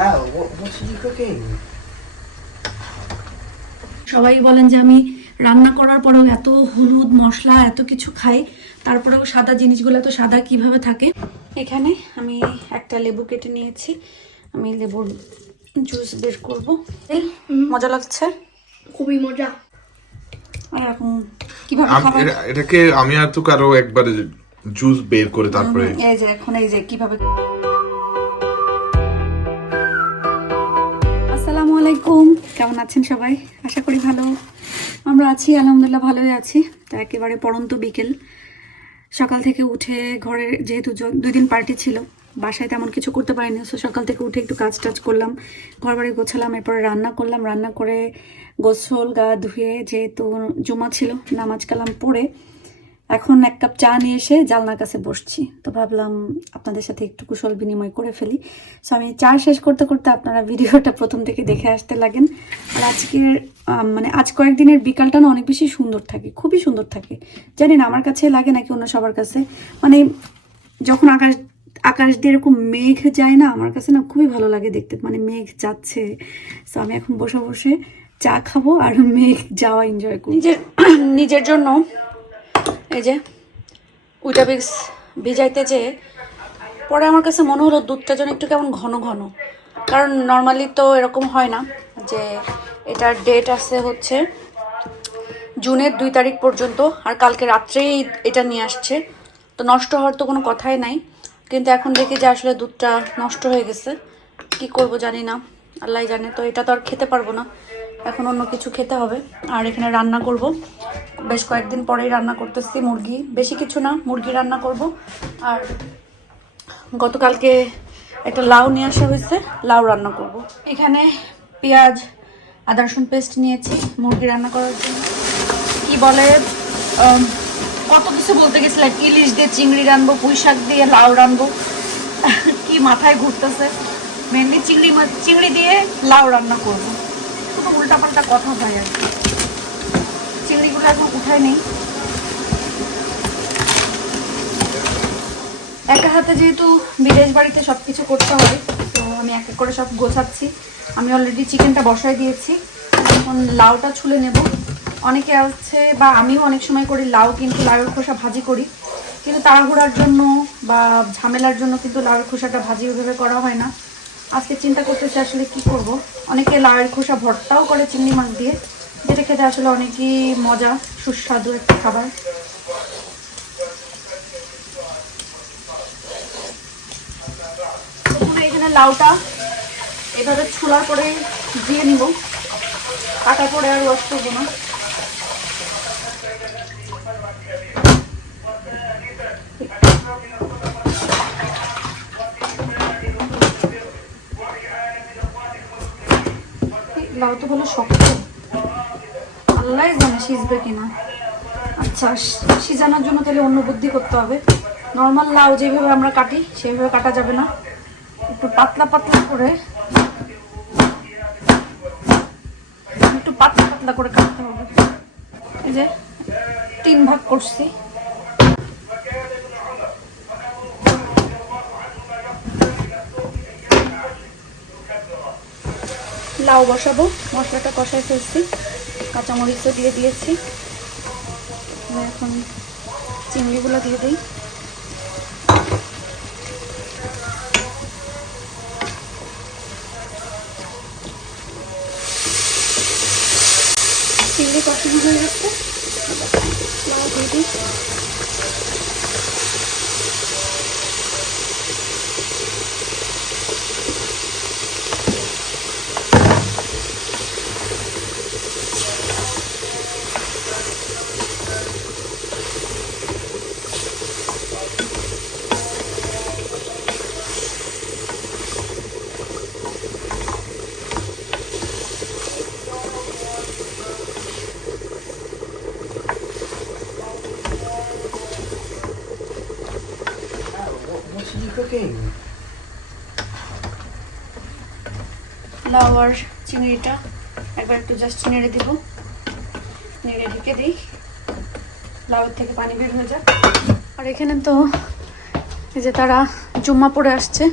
Lyle, what, what are you cooking? সবাই বলেন যে আমি রান্না করার পরেও এত হলুদ মশলা এত কিছু খাই তারপরেও সাদা জিনিসগুলো এত সাদা কীভাবে থাকে? এখানে আমি একটা লেবু কেটে নিয়েছি। আমি লেবুর জুস বের করব। এই মজা লাগছে? খুবই মজা। আর এখন কীভাবে খাবার এটাকে আমি আর তো কারও একবারে জুস বের করে তারপরে এই যে এখন এই যে কীভাবে আলাইকুম। কেমন আছেন সবাই? আশা করি ভালো। আমরা আছি, আলহামদুলিল্লাহ ভালোই আছি। তা একেবারে পড়ন্ত বিকেল। সকাল থেকে উঠে ঘরে যেহেতু দুই দিন পার্টি ছিল, বাসায় তেমন কিছু করতে পারিনি সো সকাল থেকে উঠে একটু কাজ টাজ করলাম ঘর বাড়ি গোছালাম, এরপরে রান্না করলাম, রান্না করে গোসল গা ধুয়ে যেহেতু জুমা ছিল, নামাজ কালাম পড়ে এখন এক কাপ চা নিয়ে এসে জালনার কাছে বসছি। তো ভাবলাম আপনাদের সাথে একটু কুশল বিনিময় করে ফেলি। সো আমি চা শেষ করতে করতে আপনারা ভিডিওটা প্রথম থেকে দেখে আসতে লাগেন। আর আজকের মানে আজ কয়েকদিনের বিকালটা না অনেক বেশি সুন্দর থাকে, খুবই সুন্দর থাকে। জানি না আমার কাছে লাগে নাকি অন্য সবার কাছে? মানে যখন আকাশ আকাশ দিয়ে এরকম মেঘ যায় না, আমার কাছে না খুবই ভালো লাগে দেখতে। মানে মেঘ যাচ্ছে। সো আমি এখন বসে বসে চা খাব আর মেঘ যাওয়া এনজয় করি নিজের নিজের জন্য এই যে উইটাবিক্স ভিজাইতে যে, পরে আমার কাছে মনে হলো দুধটা যেন একটু কেমন ঘন ঘন। কারণ নর্মালি তো এরকম হয় না যে, এটার ডেট আছে হচ্ছে জুনের দুই তারিখ পর্যন্ত, আর কালকে রাত্রেই এটা নিয়ে আসছে। তো নষ্ট হওয়ার তো কোনো কথাই নাই। কিন্তু এখন দেখি যে আসলে দুধটা নষ্ট হয়ে গেছে। কি করব জানি না আল্লাহ জানে। তো এটা তো আর খেতে পারব না। এখন অন্য কিছু খেতে হবে। আর এখানে রান্না করব। বেশ কয়েকদিন পরেই রান্না করতেছি মুরগি। বেশি কিছু না, মুরগি রান্না করব। আর গতকালকে একটা লাউ নিয়ে আসা হয়েছে, লাউ রান্না করব। এখানে পেঁয়াজ, আদা, রসুন পেস্ট নিয়েছি মুরগি রান্না করার জন্য। কি বলে কত কিছু বলতে গেছিলাম। ইলিশ দিয়ে চিংড়ি রানবো পুঁই শাক দিয়ে লাউ রানবো কি মাথায় ঘুরতেছে। মেনলি চিংড়ি চিংড়ি দিয়ে লাউ রান্না করব। শুধু উল্টাপাল্টা কথা হয় আর কি। চিংড়িগুলো এখন উঠায় নেই? একা হাতে যেহেতু বিদেশ বাড়িতে সব কিছু করতে হয়, তো আমি এক এক করে সব গোছাচ্ছি। আমি অলরেডি চিকেনটা বসায় দিয়েছি। এখন লাউটা ছুলে নেব। অনেকে আছে বা আমিও অনেক সময় করি লাউ কিন্তু লাউয়ের খোসা ভাজি করি। কিন্তু তাড়াহুড়ার জন্য বা ঝামেলার জন্য কিন্তু লাউয়ের খোসাটা ভাজি ওইভাবে করা হয় না। আজকে চিন্তা করতেছি আসলে কি করব। অনেকে লাউয়ের খোসা ভর্তাও করে চিংড়ি মাছ দিয়ে, যেটা খেতে আসলে অনেকই মজা, সুস্বাদু একটা খাবার। এখানে লাউটা এভাবে ছোলার পরে দিয়ে নিব। কাটার পরে আর ওয়াশ করব না। লাউ তো ভালো শক্ত। আল্লাহ জানে সিজবে কিনা। আচ্ছা সিজানোর জন্য তাহলে অন্য বুদ্ধি করতে হবে। নর্মাল লাউ যেভাবে আমরা কাটি সেইভাবে কাটা যাবে না। একটু পাতলা পাতলা করে, একটু পাতলা পাতলা করে কাটতে হবে। এই যে, তিন ভাগ করছি। লাউ বসাবো, মশলাটা কষায় ফেলছি, কাঁচামরিচও দিয়ে দিয়েছি। এখন চিংড়িগুলো দিয়ে দিই। চিংড়ি কষানো হয়ে গেছে লাউ দিয়ে দিই Lyle, what, what are you cooking? আর চিংড়িটা একবার একটু জাস্ট নেড়ে দিব। নেড়ে ঢেকে দিই। লাউয়ের থেকে পানি বের হয়ে যাক। আর এখানে তো এই যে তারা জুম্মা পড়ে আসছে।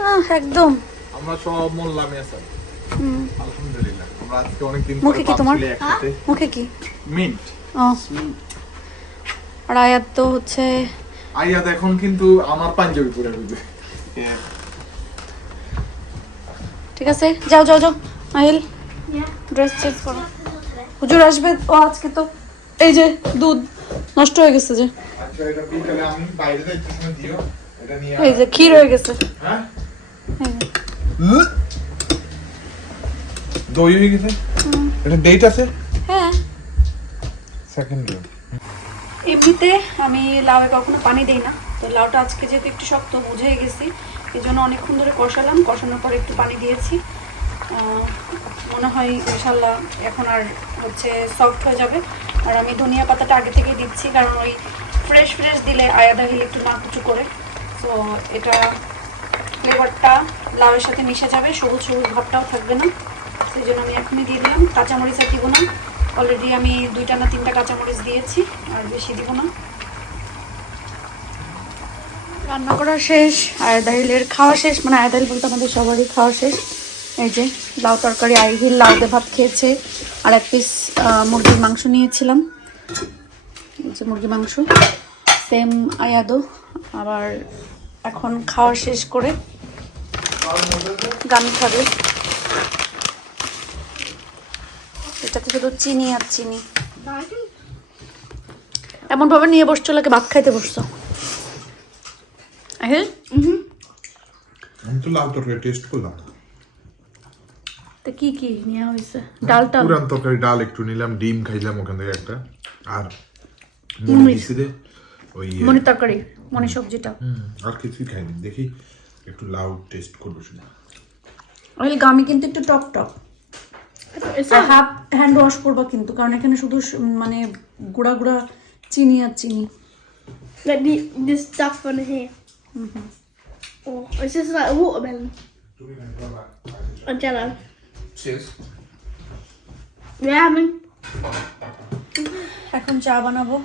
আহ, একদম। আমরা সব মোল্লামে আছি আলহামদুলিল্লাহ। আমরা আজকে অনেকদিন মুখে কি তোমার? মুখে কি? মিন্ট ও। আর আয়াত তো হচ্ছে আইয়াদ এখন কিন্তু আমার পাঞ্জাবি পরে রইবে ঠিক আছে? যাও যাও যাও। আহিল ড্রেস চেঞ্জ করো। হুজুর আসবে ও আজকে তো এই যে দুধ নষ্ট হয়ে গেছে যে। আচ্ছা এই যে ক্ষীর হয়ে গেছে। হ্যাঁ। দই হয়ে গেছে? এটা ডেট আছে? হ্যাঁ। সেকেন্ড ডে এমনিতে আমি লাউয়ে কখনো পানি দেই না। তো লাউটা আজকে যেহেতু একটু শক্ত বুঝে গেছি। এই জন্য অনেকক্ষণ ধরে কষালাম। কষানোর পর একটু পানি দিয়েছি। মনে হয় ইনশাল্লাহ এখন আর হচ্ছে সফট হয়ে যাবে। আর আমি ধনিয়া পাতাটা আগে থেকেই দিচ্ছি, কারণ ওই ফ্রেশ ফ্রেশ দিলে আয়াদা হিল একটু নাকুচু করে। তো এটা ফ্লেভারটা লাউয়ের সাথে মিশে যাবে, সবুজ সবুজ ভাবটাও থাকবে না। সেই জন্য আমি এখনই দিয়ে দিলাম। কাঁচামরিচ আর দিব না। অলরেডি আমি দুইটা না তিনটা কাঁচামরিচ দিয়েছি, আর বেশি দিব না। রান্না করা শেষ আয়দাহিলের খাওয়া শেষ মানে আয়দাহিল বলতে আমাদের সবারই খাওয়া শেষ। এই যে লাউ তরকারি আইহিল লাউ দিয়ে ভাত খেয়েছে, আর এক পিস মুরগির মাংস নিয়েছিলাম। এই যে মুরগি মাংস সেম আয়াদো, আবার এখন খাওয়া শেষ করে গান খাবে। এটাতে শুধু চিনি আর চিনি। এমনভাবে নিয়ে বসছো লাগে, ভাত খাইতে বসছো। আহিল আমি তো লাউ তরকারি টেস্ট করলাম তো কি কি নেওয়া হয়েছে ডালটা পুরান তরকারি ডাল একটু নিলাম ডিম খাইলাম ওখান থেকে একটা। আর মনে দিছি দে ওই মনে তরকারি মনে সবজিটা। হুম, আর কিছুই খাইনি। দেখি একটু লাউ টেস্ট করব শুনে। গামি কিন্তু একটু টক টক। হাফ হ্যান্ড ওয়াশ করব কিন্তু কারণ এখানে শুধু মানে গুঁড়া গুঁড়া চিনি আর চিনি। Like the, this stuff here. Oh, it's just like a watermelon. And jello. শেষ Yeah, I mean, এখন চা বানাবো।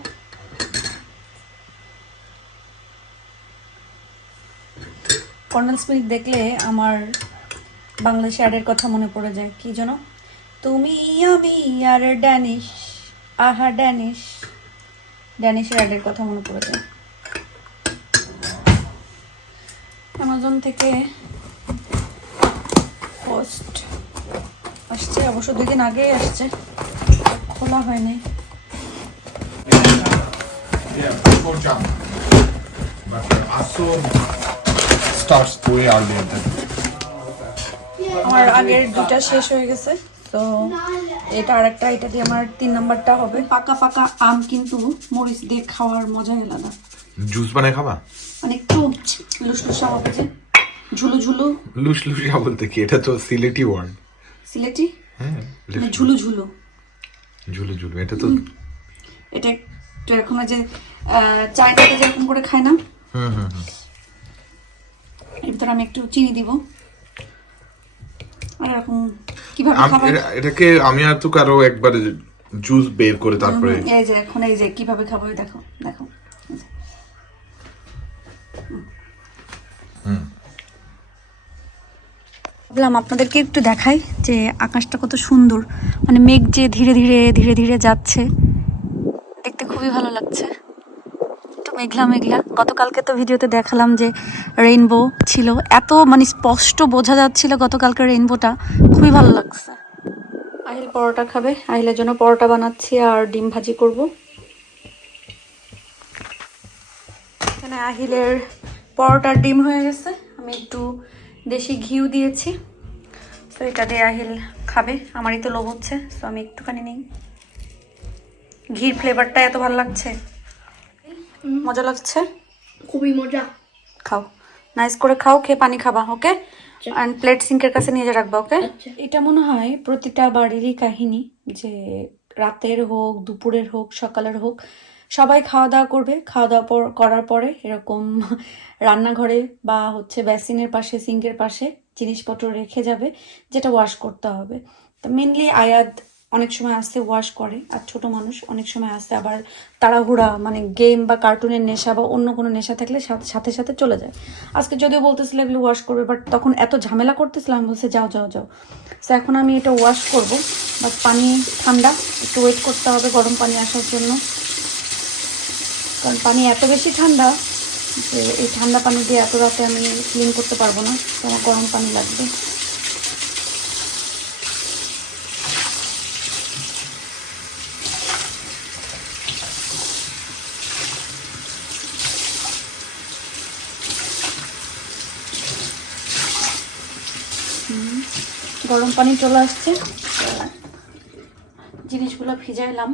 কর্নেল স্মিথ দেখলে আমার বাংলাদেশ অ্যাডের কথা মনে পড়ে যায়। কি যেন? তুমি আমি আর ড্যানিশ আহা ড্যানিশ। ড্যানিশের অ্যাডের কথা মনে পড়ে যায়। অ্যামাজন থেকে পোস্ট আসছে। অবশ্য দুদিন আগেই আসছে। খোলা হয়নি। আমার আগের দুটা শেষ হয়ে গেছে। তো এটা আর একটা এটা দিয়ে আমার তিন নাম্বারটা হবে। পাকা পাকা আম কিন্তু মরিচ দিয়ে খাওয়ার মজাই আলাদা। জুস বানায় খাবা? মানে একটু লুসলুসা হবে যে ঝুলু ঝুলু। লুস বলতে কি? এটা তো সিলেটি ওয়ার্ড সিলেটি? হ্যাঁ মানে ঝুলু ঝুলু। ঝুলু ঝুলু এটা তো এটা একটু এখন যে আহ, চায়টাতে যেরকম করে খায় না হুম হুম হুম। এর ভিতরে আমি একটু চিনি দিব। এরকম কীভাবে এটাকে আমি আর তো কারও একবারে জুস বের করে তারপরে এই যে এখন এই যে কীভাবে খাব দেখো দেখো। ভাবলাম আপনাদেরকে একটু দেখাই যে আকাশটা কত সুন্দর। মানে মেঘ যে ধীরে ধীরে ধীরে ধীরে যাচ্ছে দেখতে খুবই ভালো লাগছে। মেঘলা মেঘলা। গতকালকে তো ভিডিওতে দেখালাম যে রেইনবো ছিল। এত মানে স্পষ্ট বোঝা যাচ্ছিল গতকালকে রেইনবোটা খুবই ভালো লাগছে। আহিল পরোটা খাবে। আহিলের জন্য পরোটা বানাচ্ছি আর ডিম ভাজি করব। এখানে আহিলের পরোটার ডিম হয়ে গেছে। আমি একটু দেশি ঘিউ দিয়েছি। তো এটা দিয়ে আহিল খাবে। আমারই তো লোভ হচ্ছে তো আমি একটুখানি নিই। ঘির ফ্লেভারটা এত ভালো লাগছে। মজা লাগছে? খুবই মজা। খাও। নাইস করে খাও খেয়ে পানি খাবা ওকে অ্যান্ড প্লেট সিঙ্কের কাছে নিয়ে যা রাখবা ওকে আচ্ছা। এটা মনে হয় প্রতিটা বাড়িরই কাহিনী যে রাতের হোক দুপুরের হোক সকালের হোক সবাই খাওয়া দাওয়া করবে। খাওয়া দাওয়া পর- করার পরে এরকম রান্নাঘরে বা হচ্ছে বেসিনের পাশে সিঙ্কের পাশে জিনিসপত্র রেখে যাবে যেটা ওয়াশ করতে হবে। তো মেনলি আয়াদ অনেক সময় আসতে ওয়াশ করে, আর ছোট মানুষ অনেক সময় আসতে আবার তাড়াহুড়া মানে গেম বা কার্টুনের নেশা বা অন্য কোনো নেশা থাকলে সাথে সাথে চলে যায়। আজকে যদিও বলতেছিল এগুলো ওয়াশ করবে বাট তখন এত ঝামেলা করতেছিলাম বলছে যাও যাও যাও। তো এখন আমি এটা ওয়াশ করব বাট পানি ঠান্ডা, একটু ওয়েট করতে হবে গরম পানি আসার জন্য। কারণ পানি এত বেশি ঠান্ডা যে এই ঠান্ডা পানি দিয়ে এত রাতে আমি ক্লিন করতে পারব না, তো আমার গরম পানি লাগবে। গরম পানি চলে আসছে। জিনিসগুলো ভিজাইলাম।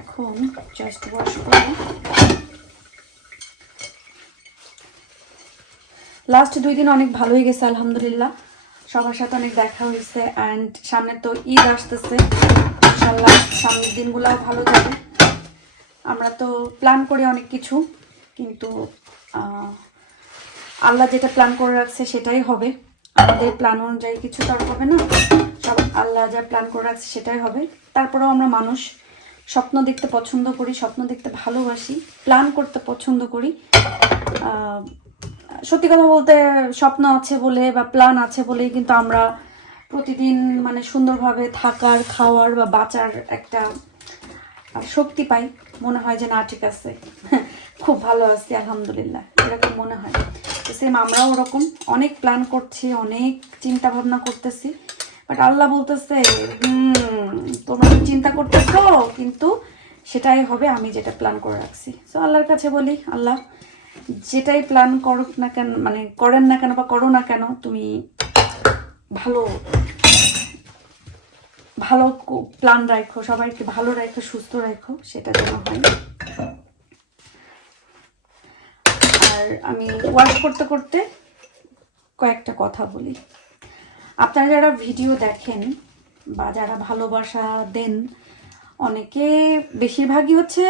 এখন জাস্ট ওয়াশ করব। লাস্ট দুই দিন অনেক ভালোই গেছে, আলহামদুলিল্লাহ। সবার সাথে অনেক দেখা হয়েছে অ্যান্ড সামনে তো ঈদ আসতেছে। ইনশাল্লাহ সামনের দিনগুলো ভালো যাবে। আমরা তো প্ল্যান করি অনেক কিছু, কিন্তু আল্লাহ যেটা প্ল্যান করে রাখছে সেটাই হবে। আমাদের প্ল্যান অনুযায়ী কিছু তো হবে না। সব আল্লাহ যা প্ল্যান করে রাখছে সেটাই হবে। তারপরেও আমরা মানুষ, স্বপ্ন দেখতে পছন্দ করি, স্বপ্ন দেখতে ভালোবাসি প্ল্যান করতে পছন্দ করি। সত্যি কথা বলতে স্বপ্ন আছে বলে বা প্ল্যান আছে বলেই কিন্তু আমরা প্রতিদিন মানে সুন্দরভাবে থাকার, খাওয়ার বা বাঁচার একটা শক্তি পাই। মনে হয় যে না, ঠিক আছে। খুব ভালো আছি, আলহামদুলিল্লাহ। এরকম মনে হয়। সেম, আমরাও ওরকম। অনেক প্ল্যান করছি, অনেক চিন্তা ভাবনা করতেছি। বাট আল্লাহ বলতেছে তোমরা চিন্তা করতেছো, কিন্তু সেটাই হবে, আমি যেটা প্ল্যান করে রাখছি। সো আল্লাহর কাছে বলি, আল্লাহ, যেটাই প্ল্যান করুক না কেন মানে করেন না কেন বা করো না কেন, তুমি ভালো ভালো প্ল্যান রাখো, সবাইকে ভালো রাখো, সুস্থ রাখো, সেটা যেন হয়। আর আমি ওয়াশ করতে করতে কয়েকটা কথা বলি। আপনারা যারা ভিডিও দেখেন বা যারা ভালোবাসা দেন, অনেকে বেশিরভাগই হচ্ছে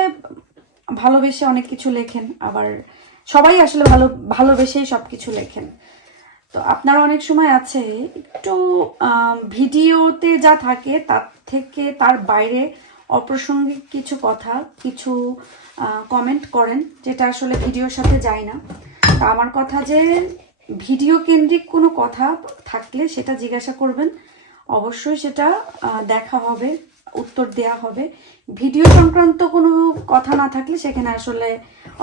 ভালোবেসে অনেক কিছু লেখেন, আবার সবাই আসলে ভালো, ভালোবেসেই সব কিছু লেখেন। তো আপনার অনেক সময় আছে একটু ভিডিওতে যা থাকে তার থেকে তার বাইরে অপ্রাসঙ্গিক কিছু কথা, কিছু কমেন্ট করেন, যেটা আসলে ভিডিওর সাথে যায় না। তা আমার কথা যে ভিডিও কেন্দ্রিক কোনো কথা থাকলে সেটা জিজ্ঞাসা করবেন। অবশ্যই সেটা দেখা হবে, উত্তর দেয়া হবে। ভিডিও সংক্রান্ত কোনো কথা না থাকলে সেখানে আসলে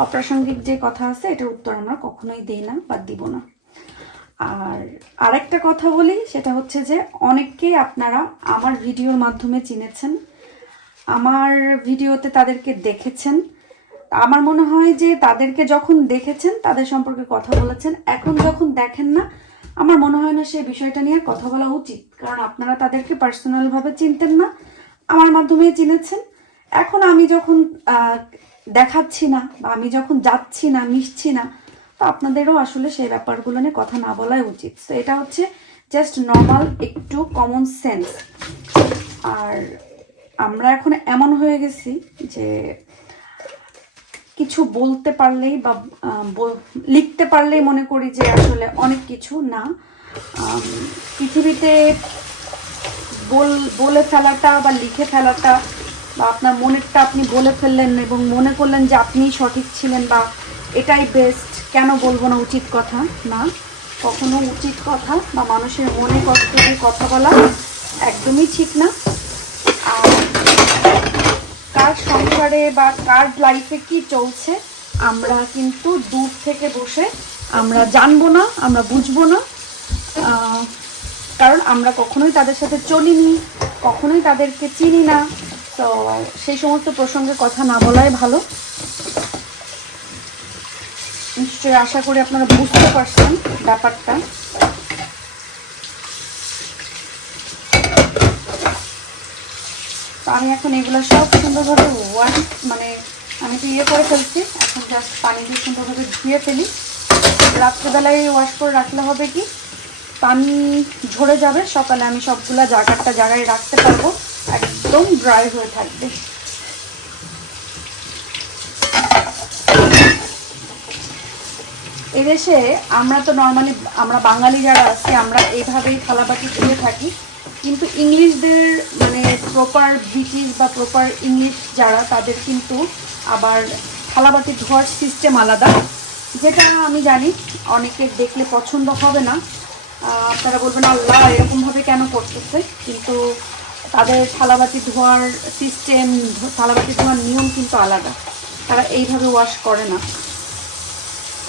অপ্রাসঙ্গিক যে কথা আছে, এটার উত্তর আমরা কখনোই দিই না বা দিব না। আর আরেকটা কথা বলি, সেটা হচ্ছে যে অনেককেই আপনারা আমার ভিডিওর মাধ্যমে চিনেছেন। আমার ভিডিওতে তাদেরকে দেখেছেন। আমার মনে হয় যে তাদেরকে যখন দেখেছেন, তাদের সম্পর্কে কথা বলেছেন, এখন যখন দেখেন না, আমার মনে হয় না সেই বিষয়টা নিয়ে কথা বলা উচিত। কারণ আপনারা তাদেরকে পার্সোনালভাবে চিনতেন না, আমার মাধ্যমে চিনেছেন। এখন আমি যখন দেখাচ্ছি না বা আমি যখন যাচ্ছি না, মিশছি না, তো আপনাদেরও আসলে সেই ব্যাপারগুলো নিয়ে কথা না বলাই উচিত। তো এটা হচ্ছে জাস্ট নর্মাল একটু কমন সেন্স আর আমরা এখন এমন হয়ে গেছি যে কিছু বলতে পারলেই বা লিখতে পারলেই মনে করি যে আসলে অনেক কিছু না। পৃথিবীতে বল, বলে ফেলাটা বা লিখে ফেলাটা বা আপনার মনেরটা আপনি বলে ফেললেন এবং মনে করলেন যে আপনিই সঠিক ছিলেন বা এটাই বেস্ট কেন বলব না উচিত কথা? না, কখনো উচিত কথা বা মানুষের মনে কষ্ট কথা বলা একদমই ঠিক না। কার সংসারে বা কার লাইফে কি চলছে, আমরা কিন্তু দূর থেকে বসে আমরা জানব না, আমরা বুঝব না। কারণ আমরা কখনোই তাদের সাথে চলিনি, কখনোই তাদেরকে চিনি না। তো সেই সমস্ত প্রসঙ্গে কথা না বলাই ভালো। নিশ্চয়ই আশা করি আপনারা বুঝতে পারছেন ব্যাপারটা। তো আমি এখন এগুলো সব সুন্দরভাবে ওয়াশ মানে আমি তো ইয়ে করে ফেলছি, এখন জাস্ট পানি দিয়ে সুন্দরভাবে ধুয়ে ফেলি। রাত্রেবেলায় ওয়াশ করে রাখলে হবে কি, পানি ঝরে যাবে, সকালে আমি সবগুলা জায়গাটা জায়গায় রাখতে পারব, একদম ড্রাই হয়ে থাকবে। এদেশে আমরা তো নর্মালি আমরা বাঙালি যারা আছি, আমরা এইভাবেই থালাবাটি ধুয়ে থাকি। কিন্তু ইংলিশদের মানে প্রপার ব্রিটিশ বা প্রপার ইংলিশ যারা, তাদের কিন্তু আবার থালাবাটি ধোয়ার সিস্টেম আলাদা। যেটা আমি জানি অনেকের দেখলে পছন্দ হবে না। আপনারা বলবেন, আল্লাহ এরকমভাবে কেন করতেছে? কিন্তু তাদের থালাবাটি ধোয়ার সিস্টেম থালাবাটি ধোয়ার নিয়ম কিন্তু আলাদা। তারা এইভাবে ওয়াশ করে না।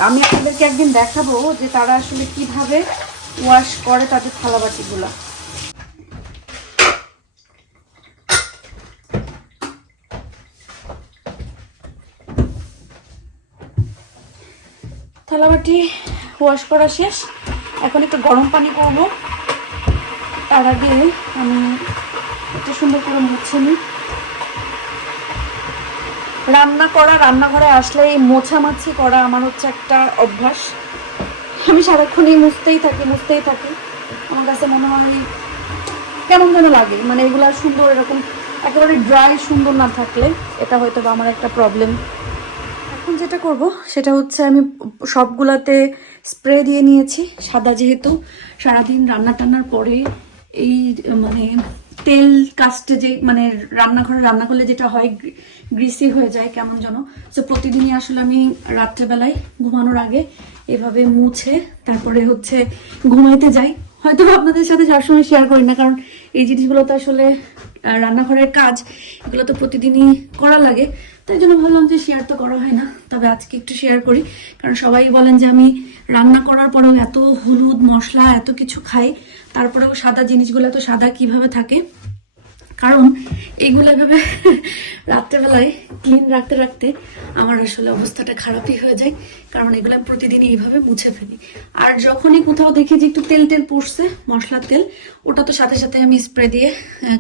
আমি আপনাদেরকে একদিন দেখাবো যে তারা আসলে কীভাবে ওয়াশ করে তাদের থালাবাটিগুলো। থালাবাটি ওয়াশ করা শেষ। এখন একটু গরম পানি করব। তার আগে আমি একটু সুন্দর করে মুছে নিই। রান্না করা, রান্নাঘরে আসলে এই মোছামাছি করা আমার হচ্ছে একটা অভ্যাস। আমি সারাক্ষণই মুছতেই থাকি মুছতেই থাকি। আমার কাছে মনে হয় কেমন যেন লাগে। মানে এগুলো সুন্দর এরকম একেবারে ড্রাই সুন্দর না থাকলে এটা হয়তো বা আমার একটা প্রবলেম এখন যেটা করব, সেটা হচ্ছে আমি সবগুলাতে স্প্রে দিয়ে নিয়েছি, সাদা যেহেতু। সারাদিন রান্না টান্নার পরে এই মানে তেল কাস্টে যে মানে রান্নাঘরে রান্না করলে যেটা হয় গ্রিসি হয়ে যায় কেমন যেন। তো প্রতিদিনই আসলে আমি রাত্রেবেলায় ঘুমানোর আগে এভাবে মুছে, তারপরে হচ্ছে ঘুমাইতে যাই। হয়তো আপনাদের সাথে সবসময় শেয়ার করি না, কারণ এই জিনিসগুলো তো আসলে রান্নাঘরের কাজ, এগুলো তো প্রতিদিনই করা লাগে। তাই জন্য ভাবলাম যে শেয়ার তো করা হয় না, তবে আজকে একটু শেয়ার করি। কারণ সবাই বলেন যে আমি রান্না করার পরেও এত হলুদ মশলা, এত কিছু খাই, তারপরেও সাদা জিনিসগুলো এত সাদা কীভাবে থাকে? কারণ এইগুলো এভাবে রাত্রেবেলায় ক্লিন রাখতে রাখতে আমার আসলে অবস্থাটা খারাপই হয়ে যায়। কারণ এগুলো আমি প্রতিদিনই এইভাবে মুছে ফেলি। আর যখনই কোথাও দেখি যে একটু তেল তেল পড়ছে, মশলার তেল, ওটা তো সাথে সাথে আমি স্প্রে দিয়ে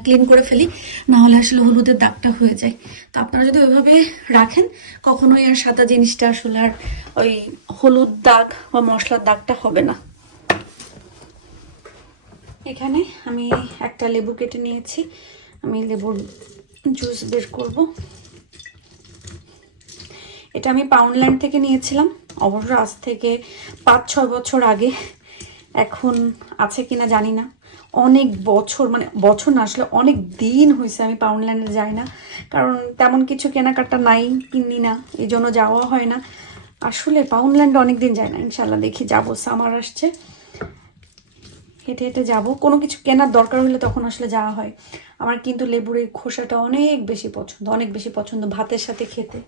ক্লিন করে ফেলি। না হলে আসলে হলুদের দাগটা হয়ে যায়। তো আপনারা যদি ওইভাবে রাখেন, কখনোই আর সাদা জিনিসটা আসলে আর ওই হলুদ দাগ বা মশলার দাগটা হবে না। এখানে আমি একটা লেবু কেটে নিয়েছি। আমি লেবুর জুস বের করব। এটা আমি পাউন্ডল্যান্ড থেকে নিয়েছিলাম। অবশ্য আজ থেকে পাঁচ ছয় বছর আগে। এখন আছে কিনা জানি না। অনেক বছর মানে বছর না, আসলে অনেক দিন হয়েছে আমি পাউন্ডল্যান্ডে যাই না। কারণ তেমন কিছু কেনাকাটা নাই, কিনি না। এই জন্য যাওয়া হয় না। আসলে পাউন্ডল্যান্ডে অনেক দিন যায় না। ইনশাল্লাহ দেখি যাব। সামার আসছে। হেঁটে হেঁটে যাব। কোনো কিছু কেনার দরকার হলে তখন আসলে যাওয়া হয়। আমার কিন্তু লেবুর এই খোসাটা অনেক বেশি পছন্দ, অনেক বেশি পছন্দ ভাতের সাথে খেতে।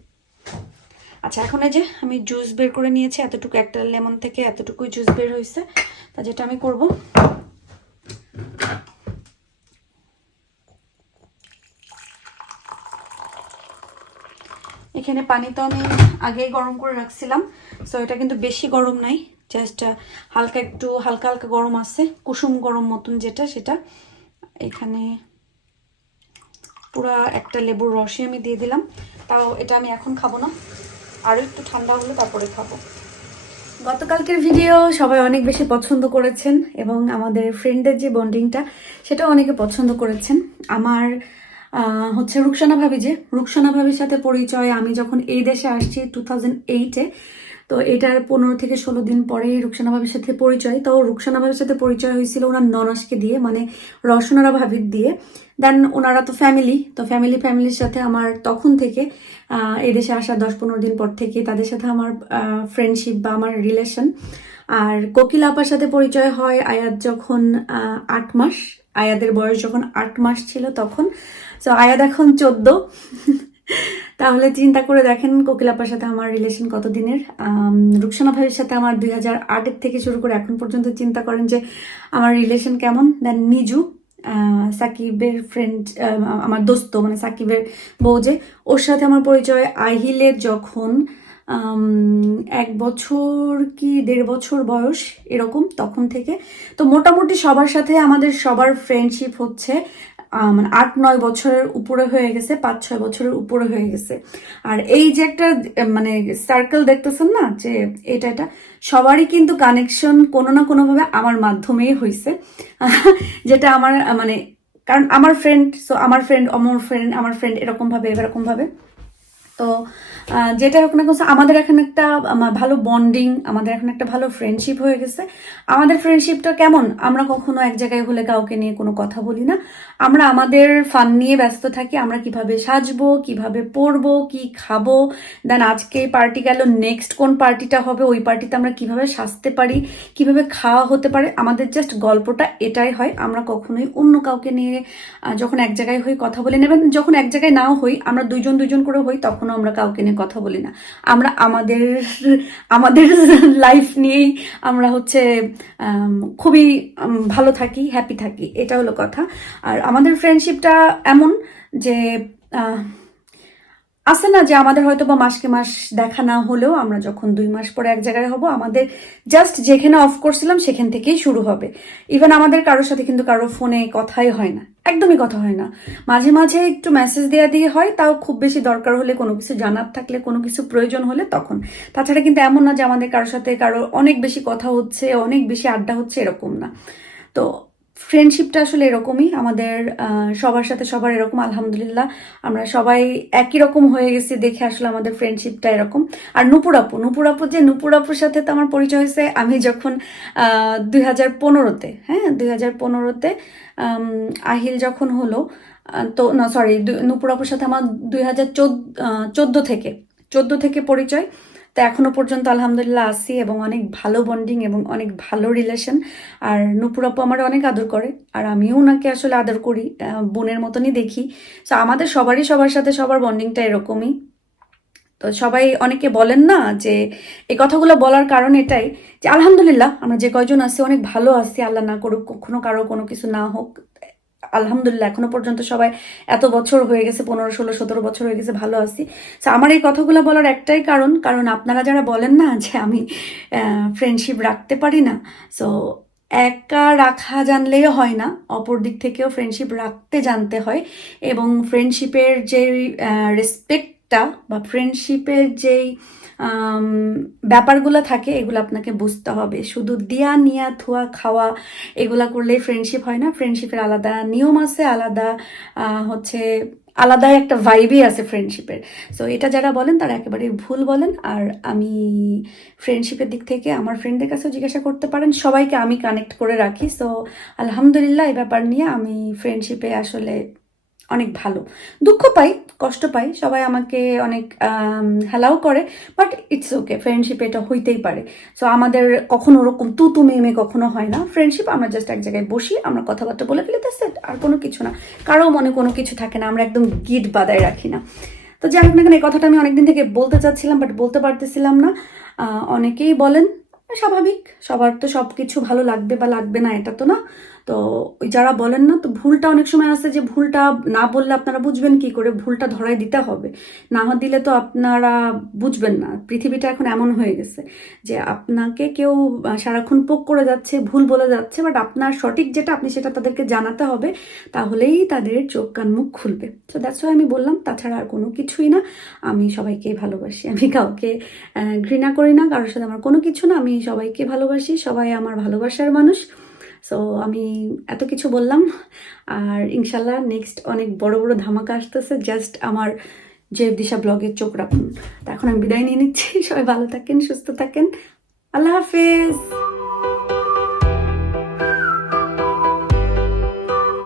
আচ্ছা এখন এই যে আমি জুস বের করে নিয়েছি, এতটুকু একটা লেমন থেকে এতটুকুই জুস বের হয়েছে তা যেটা আমি করব। এখানে পানি তো আমি আগেই গরম করে রাখছিলাম সো এটা কিন্তু বেশি গরম নাই জাস্ট হালকা একটু হালকা হালকা গরম আছে, কুসুম গরম মতন যেটা, সেটা। এখানে পুরা একটা লেবুর রসই আমি দিয়ে দিলাম। তাও এটা আমি এখন খাব না। আরও একটু ঠান্ডা হলে তারপরে খাব। গতকালকের ভিডিও সবাই অনেক বেশি পছন্দ করেছেন এবং আমাদের ফ্রেন্ডের যে বন্ডিংটা সেটাও অনেকে পছন্দ করেছেন। আমার হচ্ছে রুকসানা ভাবি যে, রুকসানা ভাবির সাথে পরিচয়, আমি যখন এই দেশে আসছি টু থাউজেন্ড এইটে তো এটার পনেরো থেকে ষোলো দিন পরে রুকসানা ভাবির সাথে পরিচয়। তো রুকসানা ভাবির সাথে পরিচয় হয়েছিল ওনার ননসকে দিয়ে মানে রসনারা ভাবির দিয়ে। দেন ওনারা তো ফ্যামিলি তো ফ্যামিলি ফ্যামিলির সাথে আমার তখন থেকে এদেশে আসা দশ পনেরো দিন পর থেকে তাদের সাথে আমার ফ্রেন্ডশিপ বা আমার রিলেশন আর কোকিল আপার সাথে পরিচয় হয় আয়াত যখন আট মাস, আয়াদের বয়স যখন আট মাস ছিল তখন। তো আয়াদ এখন চোদ্দ। তাহলে চিন্তা করে দেখেন কোকিল আপার সাথে আমার রিলেশন কতদিনের। রুকসানা ভাইয়ের সাথে আমার দুই হাজার আটের থেকে শুরু করে এখন পর্যন্ত চিন্তা করেন যে আমার রিলেশন কেমন? দেন নিজু সাকিবের ফ্রেন্ড আমার দোস্ত মানে সাকিবের বউ যে, ওর সাথে আমার পরিচয়। আহিলের যখন এক বছর কি দেড় বছর বয়স এরকম তখন থেকে। তো মোটামুটি সবার সাথে আমাদের সবার ফ্রেন্ডশিপ হচ্ছে মানে আট, নয় বছরের উপরে হয়ে গেছে, পাঁচ, ছয় বছরের উপরে হয়ে গেছে। আর এই যে একটা মানে সার্কেল দেখতেছেন না, যে এটা এটা, সবারই কিন্তু কানেকশন কোনো না কোনোভাবে আমার মাধ্যমেই হয়েছে যেটা আমার মানে কারণ আমার ফ্রেন্ড সো আমার ফ্রেন্ড অমর ফ্রেন্ড আমার ফ্রেন্ড এরকমভাবে এরকমভাবে। তো যেটা হোক না কোনো, আমাদের এখন একটা ভালো বন্ডিং আমাদের এখন একটা ভালো ফ্রেন্ডশিপ হয়ে গেছে। আমাদের ফ্রেন্ডশিপটা কেমন? আমরা কখনো এক জায়গায় হলে কাউকে নিয়ে কোনো কথা বলি না। আমরা আমাদের ফান নিয়ে ব্যস্ত থাকি, আমরা কীভাবে সাজবো, কীভাবে পরবো, কি খাব দেন আজকে পার্টি গেল নেক্সট কোন পার্টিটা হবে, ওই পার্টিতে আমরা কীভাবে সাজতে পারি, কীভাবে খাওয়া হতে পারে, আমাদের জাস্ট গল্পটা এটাই হয়, আমরা কখনোই অন্য কাউকে নিয়ে যখন এক জায়গায় হই কথা বলে নেবেন যখন এক জায়গায় নাও হই, আমরা দুজন দুজন করে হই, তখনও আমরা কাউকে নিয়ে কথা বলি না। আমরা আমাদের আমাদের লাইফ নিয়েই আমরা হচ্ছে খুবই ভালো থাকি হ্যাপি থাকি, এটা হলো কথা। আর আমাদের ফ্রেন্ডশিপটা এমন যে আছে না যে আমাদের হয়তো বা মাসকে মাস দেখা না হলেও আমরা যখন দুই মাস পরে এক জায়গায় হব, আমাদের জাস্ট যেখানে অফ করছিলাম সেখান থেকেই শুরু হবে। ইভেন আমাদের কারোর সাথে কিন্তু কারও ফোনে কথাই হয় না, একদমই কথা হয় না। মাঝে মাঝে একটু মেসেজ দেওয়া দিয়ে হয়, তাও খুব বেশি দরকার হলে কোনো কিছু জানার থাকলে, কোনো কিছু প্রয়োজন হলে তখন। তাছাড়া কিন্তু এমন না যে আমাদের কারোর সাথে কারও অনেক বেশি কথা হচ্ছে, অনেক বেশি আড্ডা হচ্ছে, এরকম না। তো ফ্রেন্ডশিপটা আসলে এরকমই। আমাদের সবার সাথে সবার এরকম, আলহামদুলিল্লাহ। আমরা সবাই একই রকম হয়ে গেছি দেখে আসলে আমাদের ফ্রেন্ডশিপটা এরকম। আর নুপুর আপু নুপুর আপু যে নুপুর আপুর সাথে তো আমার পরিচয় হয়েছে আমি যখন দুই হাজার পনেরোতে হ্যাঁ? দুই হাজার পনেরোতে আহিল যখন হলো তো, না সরি নুপুর আপুর সাথে আমার দুই হাজার চোদ্দ থেকে চোদ্দ থেকে পরিচয়। তো এখনও পর্যন্ত আলহামদুলিল্লাহ আছি এবং অনেক ভালো বন্ডিং এবং অনেক ভালো রিলেশন আর নুপুর আপু আমার অনেক আদর করে, আর আমিও ওনাকে আসলে আদর করি বোনের মতনই দেখি। তো আমাদের সবারই সবার সাথে সবার বন্ডিংটা এরকমই। তো সবাই অনেকে বলেন না যে, এই কথাগুলো বলার কারণ এটাই যে, আলহামদুলিল্লাহ আমরা যে কয়জন আছি, অনেক ভালো আছি, আল্লাহ না করুক, কখনো কারও কোনো কিছু না হোক। আলহামদুলিল্লাহ, এখনও পর্যন্ত সবাই এত বছর হয়ে গেছে, পনেরো, ষোলো, সতেরো বছর হয়ে গেছে, ভালো আছি। তো আমার এই কথাগুলো বলার একটাই কারণ কারণ আপনারা যারা বলেন না যে আমি ফ্রেন্ডশিপ রাখতে পারি না সো একা রাখা জানলেই হয় না, অপর দিক থেকেও ফ্রেন্ডশিপ রাখতে জানতে হয় এবং ফ্রেন্ডশিপের যে রেসপেক্টটা বা ফ্রেন্ডশিপের যেই ব্যাপারগুলো থাকে, এগুলো আপনাকে বুঝতে হবে। শুধু দিয়া, নিয়া, থুয়া, খাওয়া, এগুলা করলে ফ্রেন্ডশিপ হয় না। ফ্রেন্ডশিপের আলাদা নিয়ম আছে, আলাদা হচ্ছে আলাদাই একটা ভাইবই আছে ফ্রেন্ডশিপের সো এটা যারা বলেন, তারা একেবারে ভুল বলেন। আর আমি ফ্রেন্ডশিপের দিক থেকে আমার ফ্রেন্ডদের কাছেও জিজ্ঞাসা করতে পারেন। সবাইকে আমি কানেক্ট করে রাখি। সো আলহামদুলিল্লাহ, এই ব্যাপার নিয়ে আমি ফ্রেন্ডশিপে আসলে অনেক ভালো। দুঃখ পাই কষ্ট পাই সবাই আমাকে অনেক হেলাও করে বাট ইটস ওকে ফ্রেন্ডশিপ এটা হইতেই পারে। সো আমাদের কখনো ওরকম তু তু মেমে কখনো হয় না। ফ্রেন্ডশিপ আমরা জাস্ট এক জায়গায় বসি আমরা কথাবার্তা বলে ফেলি it, আর কোনো কিছু না। কারও মনে কোনো কিছু থাকে না আমরা একদম গিট বাদায় রাখি না। তো যাই হোক না কেন এই কথাটা আমি অনেকদিন থেকে বলতে চাচ্ছিলাম বাট বলতে পারতেছিলাম না। অনেকেই বলেন স্বাভাবিক সবার তো সব কিছু ভালো লাগবে বা লাগবে না এটা তো না। তো ওই যারা বলেন না, তো ভুলটা অনেক সময় আছে যে ভুলটা না বললে আপনারা বুঝবেন কি করে, ভুলটা ধরাই দিতে হবে। না দিলে তো আপনারা বুঝবেন না। পৃথিবীটা এখন এমন হয়ে গেছে যে আপনাকে কেউ সারাক্ষণ পোক করে যাচ্ছে, ভুল বলে যাচ্ছে বাট আপনার সঠিক যেটা আপনি সেটা তাদেরকে জানাতে হবে, তাহলেই তাদের চোখ কান মুখ খুলবে। তো দ্যাটস আমি বললাম, তাছাড়া আর কোনো কিছুই না। আমি সবাইকে ভালোবাসি। আমি কাউকে ঘৃণা করি না, কারোর সাথে আমার কোনো কিছু না। আমি সবাইকে ভালোবাসি। সবাই আমার ভালোবাসার মানুষ। সো আমি এত কিছু বললাম, আর ইনশাল্লাহ নেক্সট অনেক বড় বড় ধামাকা আসতেছে জাস্ট আমার যে দিশা ব্লগের চোখ রাখুন। তো এখন আমি বিদায় নিয়ে নিচ্ছি, সবাই ভালো থাকেন, সুস্থ থাকেন। আল্লাহ হাফেজ!